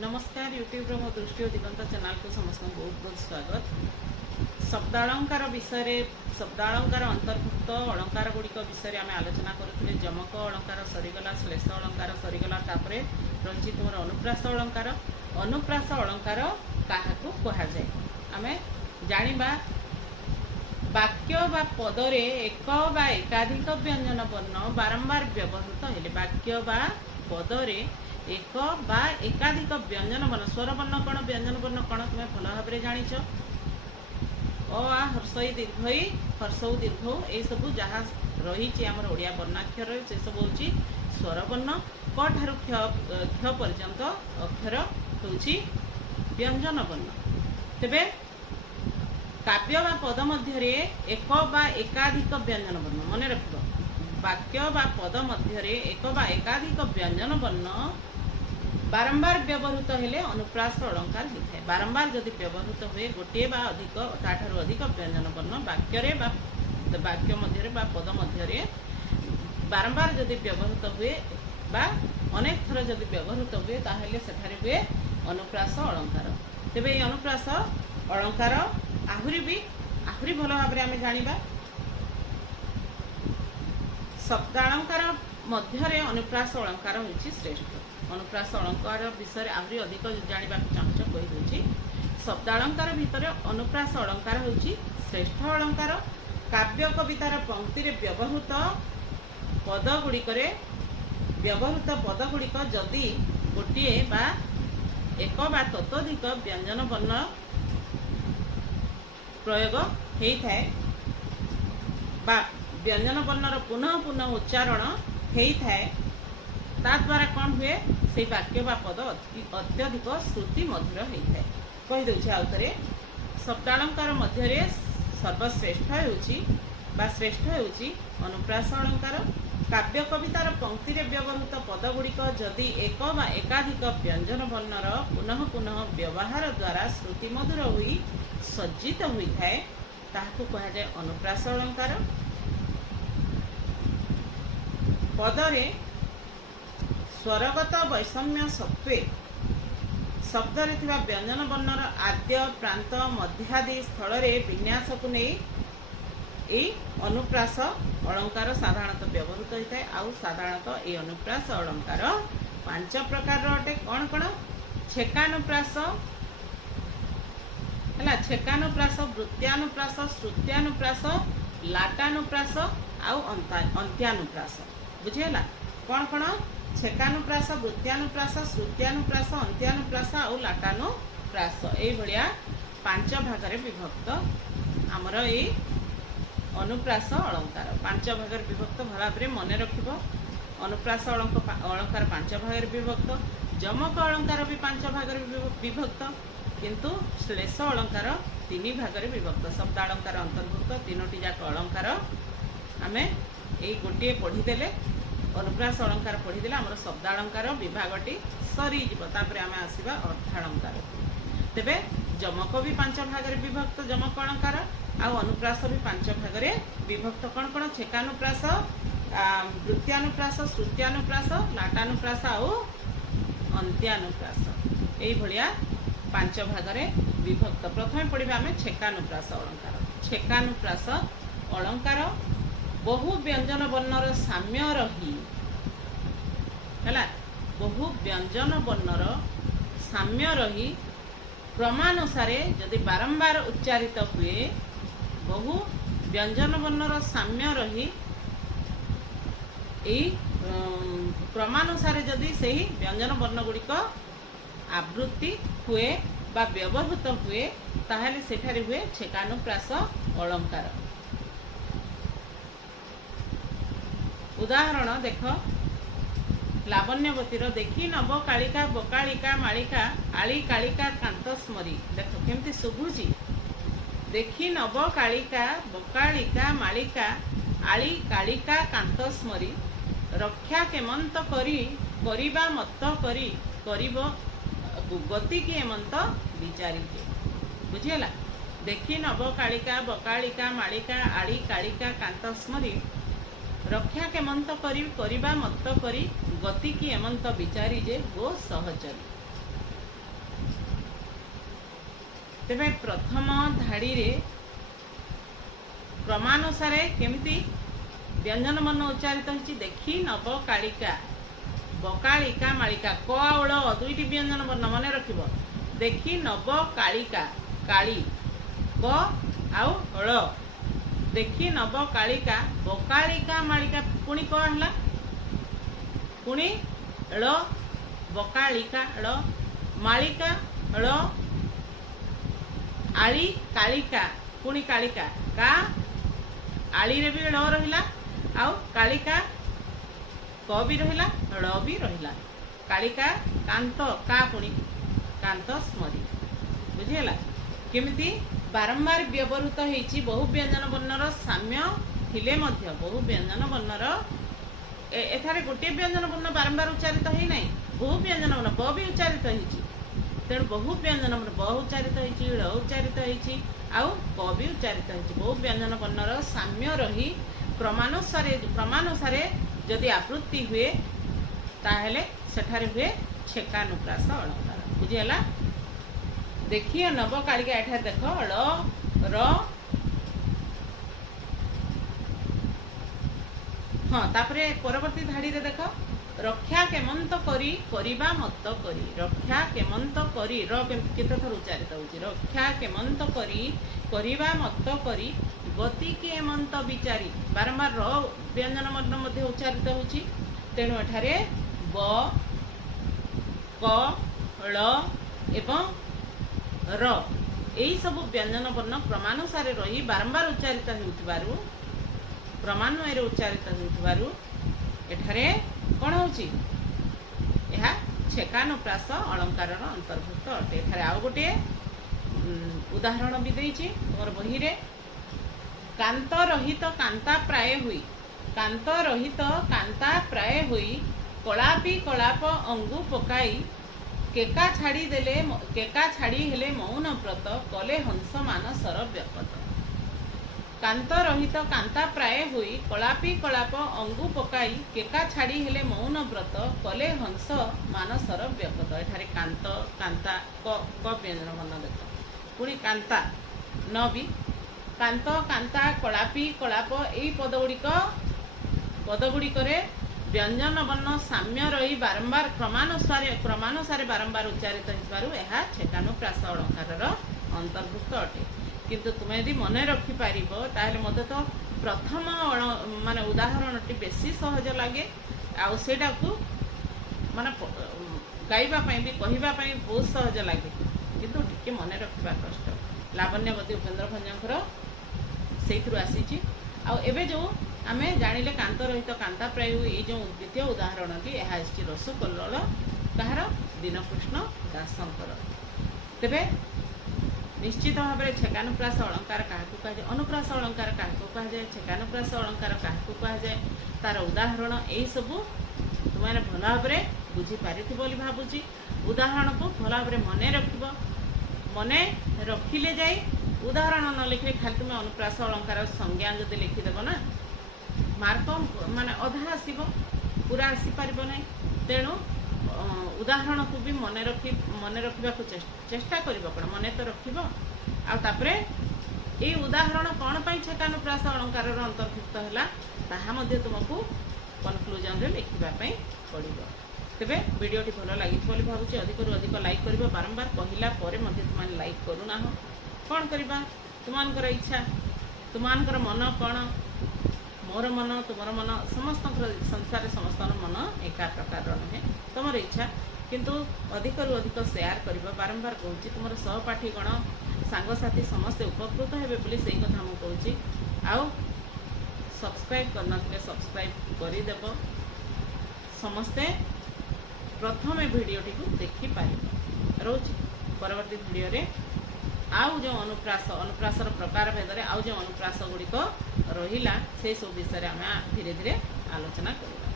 नमस्कार यूट्यूब मो दृष्टि और दिगंत चैनल को समस्त बहुत बहुत स्वागत। शब्दालंकार विषय शब्दालंकार अंतर्भुक्त अलंकार गुड़िक विषय आम आलोचना करुले। जमक अलंकार सरीगला, श्लेष अलंकार सरीगला, तापर रही तुम अनुप्रास अलंकार। अनुप्रास अलंकार क्या कहुए आम जाना वाक्य बा पदरे एक बा एकाधिक व्यंजन वर्ण बारंबार व्यवहृत हेले वाक्य बा पदरे एक बा एकाधिक व्यंजन वर्ण स्वर वर्ण कौन व्यंजन वर्ण कौन तुम्हें भल भाव जाच अ आ हर्षई दीर्घई हर्षौ दीर्घ ये सब जहाँ रही आम ओडिया वर्णाक्षर से सब हूँ स्वर वर्ण क ठारू क्ष पर्यंत अक्षर हूँ व्यंजन वर्ण। तेबे काव्य बा पद मध्य एक बा एकाधिक व्यंजन वर्ण मन रख वाक्य बा पद मध्य एक बा एकाधिक व्यंजन वर्ण बारंबार व्यवहृत हेले अनुप्रास अलंकार होता है। बारंबार जदि व्यवहृत हुए गोटे बा अधिक ताठारु अधिक व्यंजन वर्ण वाक्य मध्य बा पद मध्य बारंबार जदि व्यवहृत हुए बा अनेक थर जदि व्यवहृत हुए ताहले सेठारे हुए अनुप्रास अलंकार। तेबे ये अनुप्रास अलंकार आहुरी भल भाव आम जाना शब्दालंकार मध्य अनुप्रास अलंकार होछि श्रेष्ठ। अनुप्रास अलंकार विषय आहरी अधिक जाना चाहूँ कहीदे शब्दालंकार भितर अनुप्रास अलंकार होछि श्रेष्ठ अलंकार। काव्य कवितार पंक्ति व्यवहृत पदगुड़िक जदि गोटे बा एक बा ततोधिक व्यंजन वर्ण प्रयोग होता है बा व्यंजन वर्णर पुनः पुनः उच्चारण होता है ता द्वारा कौन हुए से वाक्य बा पद अत्यधिक श्रुति मधुर होता है। कहीदे आउे शब्दालंकार मध्य सर्वश्रेष्ठ बा श्रेष्ठ होउछि अनुप्रास अलंकार। काव्य कवितार पंक्ति व्यवहृत पदगुड़िक जदि एक बा एकाधिक व्यंजन वर्णर पुनः पुनः व्यवहार द्वारा श्रुति मधुर हुई सज्जित होता है ताहाकु कहुए अनुप्रास अलंकार। पदरे स्वरगत वैषम्य सत्वे शब्दरे थिबा व्यंजन वर्णर आद्य प्रांत मध्यादि स्थल विन्यास को नहीं अनुप्रास अलंकार साधारणतः व्यवहृत होता है। आउ साधारणतः ये अनुप्रास अलंकार 5 प्रकार अटे। कौन कौन? छेकानुप्रास है, छेकानुप्रास, वृत्त्यानुप्रास, श्रुत्यानुप्रास, लाटानुप्रास आउ अंत्यानुप्रास। बुझीगला कौन कौन? छेकानुप्रास, वृत्त्यानुप्रास, श्रुत्यानुप्रास, अंत्यानुप्रास आउ लाटानुप्रास। ये भाया 5 भाग विभक्त आमर ये अनुप्रास अलंकार 5 भाग विभक्त भाव मन रख। अनुप्रास अलंकार 5 भाग विभक्त। जमक अलंकार भी 5 भाग विभक्त किंतु श्लेष अलंकार 3 भाग विभक्त। शब्दालंकार अंतर्भुक्त 3टी जाक अलंकार आम ये गोटे पढ़ीदे अनुप्रास अलंकार पढ़ीदे आम शब्दालंकार विभागटी सरीज आम आसवा अर्थालंकार। तेबे जमक भी 5 भाग विभक्त जमक अलंकार आउ अनुप्रास भी 5 भाग विभक्त। कौन कौन? छेकानुप्रास, वृत्त्यानुप्रास, श्रुत्यानुप्रास, लाटानुप्रास आउ अंत्यानुप्रास। यही भाया 5 भाग विभक्त। प्रथम पढ़ा आम छेकानुप्रास अलंकार। छेकानुप्रास अलंकार बहु व्यंजन वर्णर साम्य रही है, बहु व्यंजन वर्णर साम्य रही क्रमानुसारे जदि बारंबार उच्चारित हुए बहु व्यंजन वर्णर साम्य रही क्रमानुसारे जदि से ही व्यंजन वर्ण गुड़िक आवृत्ति हुए बा व्यवहृत हुए ताहले सेठारे हुए छेकानुप्रास अलंकार। उदाहरण देख लावण्यवतीर देखी नव कालिका बकालिका मालिका आली कालिका कांत स्मरी। देख केमती शुभुची देखी नव कालिका बकालिका मालिका आली कालिका कांत स्मरी रक्षा केमंत करी करिबा मत करी करिब गति की एमंत विचारी। बुझीगला देखी नव कालिका बकालिका मालिका आली कालिका कांत स्मरी रक्षा केमंत करी करिबा मत करी गति की एमंत विचारी जे गो सहचरी। तेबे प्रथम धाड़ी रे क्रमानुसार केमिति व्यंजन वर्ण उच्चारित होइछि देखी नब कालिका बकालिका मालिका क आउल दुईटी व्यंजन वर्ण मन रखिबो देखी नब कालिका काली क आउ हळ देखी नब कालिका बकालिका मालिका पुणी क हला पुणी ळ बकालिका ळ मालिका ळ आली कालिका पुणी कालिका का आली रे भी ळ रहिला आउ कालिका क भी रहिला ळ भी रहिला कालिका कांत का पुणी कांत स्मरी बुझिला केमिति बारंबार व्यवहृत होइछि बहु व्यंजन वर्णर साम्य थिले मध्य बहु व्यंजन वर्णर एथारे गोटे व्यंजन वर्ण बारंबार उच्चारित होई नै बहु व्यंजन वर्ण ब भी उच्चारित होइछि तेणु बहु व्यंजन वर्ण ब उच्चारित होइछि ळ उच्चारित होइछि आउ क भी उच्चारित होइछि बहु व्यंजन वर्णर साम्य रही क्रमानुसारे जदि आवृत्ति हुए ताहेले सेठारे हुए छेकानुप्रास अलंकार बुझिला देखिए नव कालिका एठा देख ळ र हाँ तापरे परवर्ती धाड़ी रे देख रक्षा केमंत करी करिबा मत करी रक्षा केमंत करी र केते थर उच्चारित होछि रक्षा केमंत करी करिबा मत करी गति केमंत विचारी बारंबार र व्यंजन वर्ण मध्ये उच्चारित होछि तेणु एठारे ब क ळ एवं र एई सब व्यंजन वर्ण क्रमानुसार रही बारंबार उच्चारित होउथिबारु क्रमान्वय रे उच्चारित होउथिबारु एठारे कोन होछि एहा छेकानुप्रास अलंकार अंतर्भुक्त अटे एठारे आउ गोटे उदाहरण भी देछि मोर बही रे कांत रहित कांता प्राय हुई कांत रहित कांता प्राय हुई कलापी कलाप अंगु पकाई केका छाड़ी हेले मौन व्रत कले हंस मानसर व्यपत कांत रहित कांता प्राय हुई कलापी कलाप अंगु पकाई केका छाड़ी हेले मौन व्रत कले हंस मानसर व्यपत एठारे कांत कांता क व्यंजन वर्ण देख पुणी कांता न भी कांत कांता कलापी कलाप एई पद गुड़िक व्यंजन वर्ण साम्य रही बारंबार क्रमानुसार बारंबार उच्चारित होइबारु एहा छेकानुप्रास अलंकार अंतर्भुक्त अटे किंतु तुम यदि मन रखि पारिबो ताहेले मते तो प्रथम माने उदाहरणटी बेसी सहज लागे आ सेटा को माने गाइबा पई भी कहिबा पई बहुत सहज लागे किंतु टिके मन रखिबा कष्ट लावण्यवती उपेंद्र भंजंकर सेइथरु आसीची आ एबे जो आमे जानिले कांत रहित कांता प्राय ये जो द्वितीय उदाहरणटी यह आसी रसकल्लोल कहार दीनकृष्ण दासंकर तेबे निश्चित भाव में छेकानुप्रास अलंकार क्या कहुए अनुप्रास अलंकार क्या कहुए छेकानुप्रास अलंकार क्या कहुए तार उदाहरण यही सब तुमने भल भाव में बुझीपारी भावुची उदाहरण को भल भाव में मन रख मन रखिले जाए उदाहरण न लिखे खाली तुम अनुप्रास अलंकार संज्ञा जब लिखिदेव ना मार्क माने अधा आसब पूरा आसीपार ना तेणु उदाहरण को भी मन रखा चेष्टा कर मन तो रखिब आउे ये उदाहरण कौन पर छेकानुप्रास अलंकार अंतर्भुक्त है तुमको कनक्लूजन रे लिखापी पड़ो तेरे वीडियोटी भल लगी भावुँ अधिक अधिक लाइक कर बारंबार कहला तुम लाइक करूना कौन करवा तुम इच्छा तुम मन कौन मोर मन तुम मन समस्त संसार समस्त मन एका प्रकार नुहे तुम इच्छा किंतु अधिक अधिक शेयर कर बारंबार कहूँ तुम सहपाठीगण सांगसाथी समस्ते उपकृत हे से कथा मुझे कहूँ आउ सब्सक्राइब करन सब्सक्राइब करदेव समस्ते प्रथम वीडियोटी को देखिपार रोच परवर्ती वीडियो रे आउ जो अनुप्रासर प्रकार भेदरे आउ जो अनुप्रास गुड़िक रहिला से सब विषय में धीरे धीरे आलोचना करिबा।